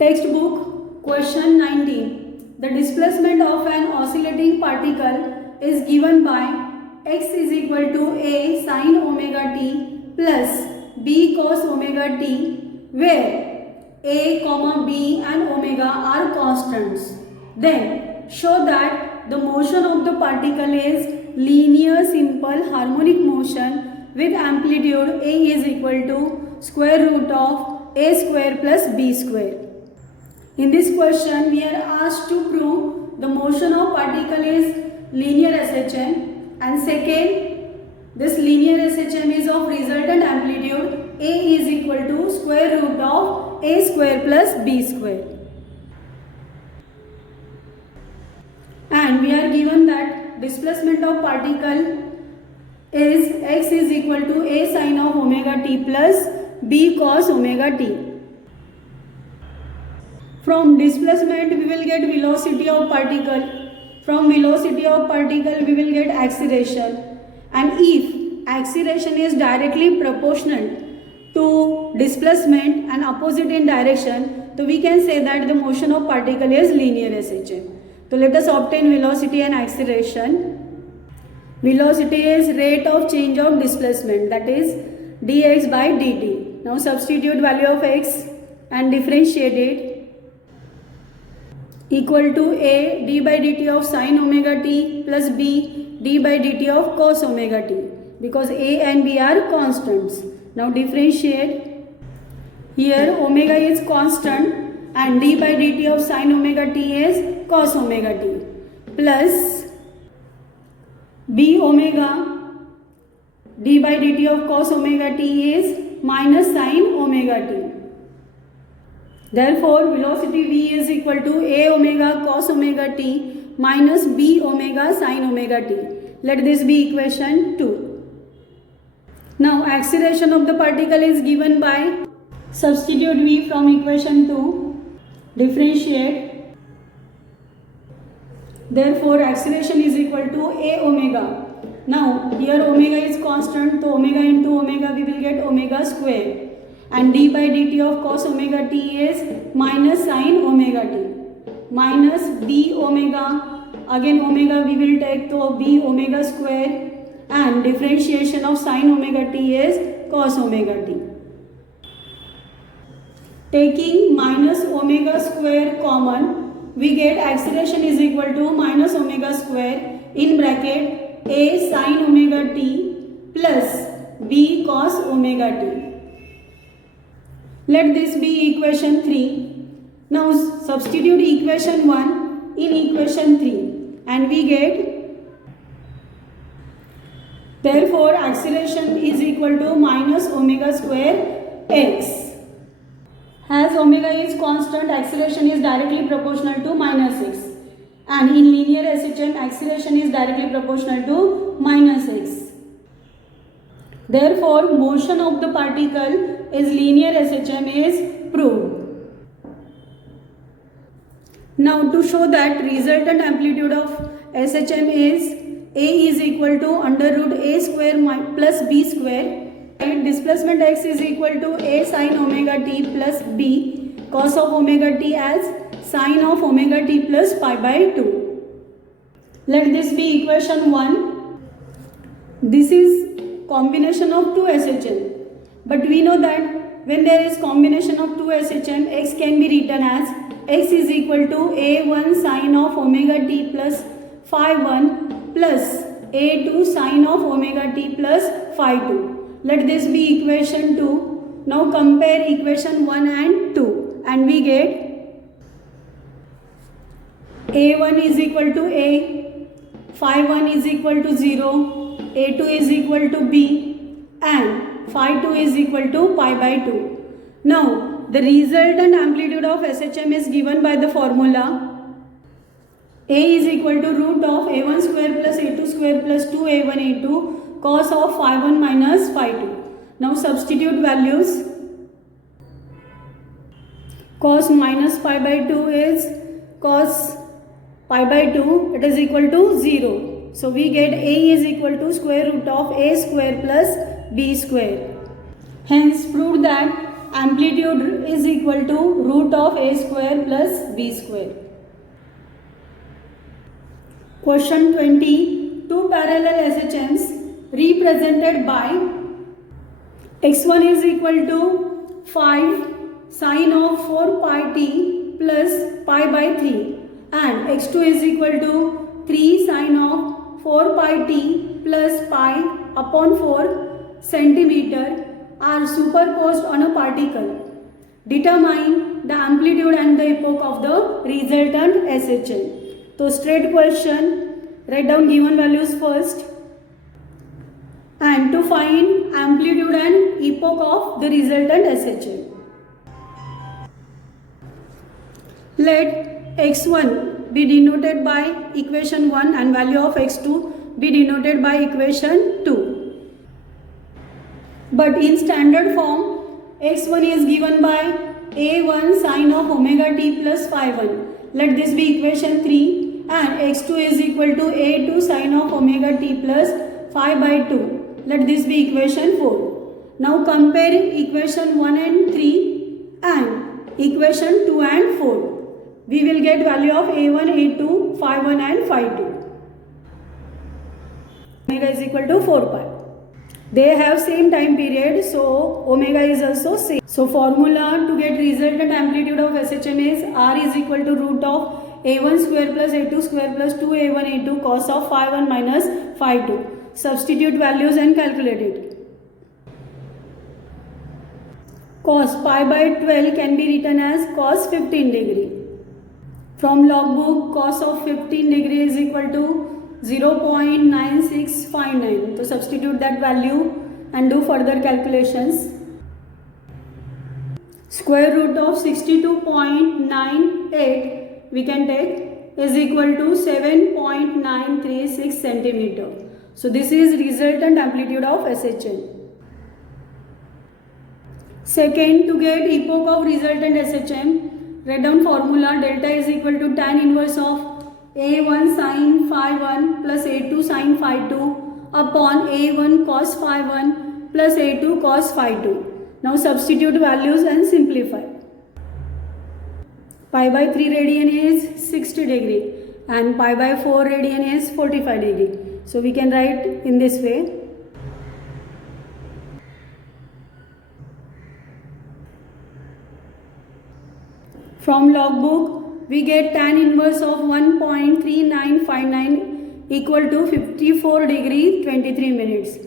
Textbook question 19. The displacement of an oscillating particle is given by x is equal to a sin omega t plus b cos omega t, where a, b and omega are constants. Then show that the motion of the particle is linear simple harmonic motion with amplitude a is equal to square root of a square plus b square. In this question, we are asked to prove the motion of particle is linear SHM, and second, this linear SHM is of resultant amplitude a is equal to square root of a square plus b square. And we are given that displacement of particle is x is equal to a sin of omega t plus b cos omega t. From displacement we will get velocity of particle. From velocity of particle we will get acceleration. And if acceleration is directly proportional to displacement and opposite in direction, so we can say that the motion of particle is linear SHM. So let us obtain velocity and acceleration. Velocity is rate of change of displacement, that is dx by dt. Now substitute value of x and differentiate it. Equal to a d by dt of sin omega t plus b d by dt of cos omega t, because a and b are constants. Now differentiate. Here omega is constant and d by dt of sin omega t is cos omega t, plus b omega d by dt of cos omega t is minus sin omega t. Therefore, velocity v is equal to a omega cos omega t minus b omega sin omega t. Let this be equation 2. Now, acceleration of the particle is given by substitute v from equation 2, differentiate. Therefore, acceleration is equal to a omega. Now, here omega is constant, so omega into omega we will get omega square. And d by dt of cos omega t is minus sin omega t, minus b omega, again omega we will take to b omega square, and differentiation of sin omega t is cos omega t. Taking minus omega square common, we get acceleration is equal to minus omega square in bracket a sin omega t plus b cos omega t. Let this be equation 3. Now substitute equation 1 in equation 3 and we get, therefore acceleration is equal to minus omega square x. As omega is constant, acceleration is directly proportional to minus x, and in linear SHM acceleration is directly proportional to minus x. Therefore, motion of the particle is linear SHM is proved. Now to show that resultant amplitude of SHM is a is equal to under root a square plus b square, and displacement x is equal to a sin omega t plus b cos of omega t as sin of omega t plus pi by 2. Let this be equation 1. This is combination of two SHM. But we know that when there is combination of two SHM, x can be written as x is equal to a1 sin of omega t plus phi 1 plus a2 sin of omega t plus phi 2. Let this be equation 2. Now compare equation 1 and 2 and we get a1 is equal to a, phi 1 is equal to 0, a2 is equal to b, and phi 2 is equal to pi by 2. Now, the resultant amplitude of SHM is given by the formula a is equal to root of a1 square plus a2 square plus 2a1 a2 cos of phi 1 minus phi 2. Now, substitute values. Cos minus pi by 2 is cos pi by 2, it is equal to 0. So we get a is equal to square root of a square plus b square. Hence proved that amplitude is equal to root of a square plus b square. Question 20. Two parallel SHMs represented by x1 is equal to 5 sine of 4 pi t plus pi by 3 and x2 is equal to 3 sine of 4 pi t plus pi upon 4 centimeter are superposed on a particle. Determine the amplitude and the epoch of the resultant SHM. So straight question, write down given values first and to find amplitude and epoch of the resultant SHM. Let x1 be denoted by equation 1 and value of x2 be denoted by equation 2. But in standard form, x1 is given by a1 sine of omega t plus phi 1. Let this be equation 3 and x2 is equal to a2 sine of omega t plus phi by 2. Let this be equation 4. Now compare equation 1 and 3 and equation 2 and 4. We will get value of a1, a2, phi 1 and phi 2. Omega is equal to 4 pi. They have same time period, so omega is also same. So formula to get resultant amplitude of SHM is R is equal to root of a1 square plus a2 square plus 2a1 a2 cos of phi 1 minus phi 2. Substitute values and calculate it. Cos pi by 12 can be written as cos 15 degree. From logbook, cos of 15 degree is equal to 0.9659. So substitute that value and do further calculations. Square root of 62.98 we can take is equal to 7.936 centimeter. So this is resultant amplitude of SHM. Second, to get epoch of resultant SHM, write down formula. Delta is equal to tan inverse of a1 sin phi 1 plus a2 sin phi 2 upon a1 cos phi 1 plus a2 cos phi 2. Now substitute values and simplify. Pi by 3 radian is 60 degree and pi by 4 radian is 45 degree. So we can write in this way. From logbook, we get tan inverse of 1.3959 equal to 54 degree 23 minutes.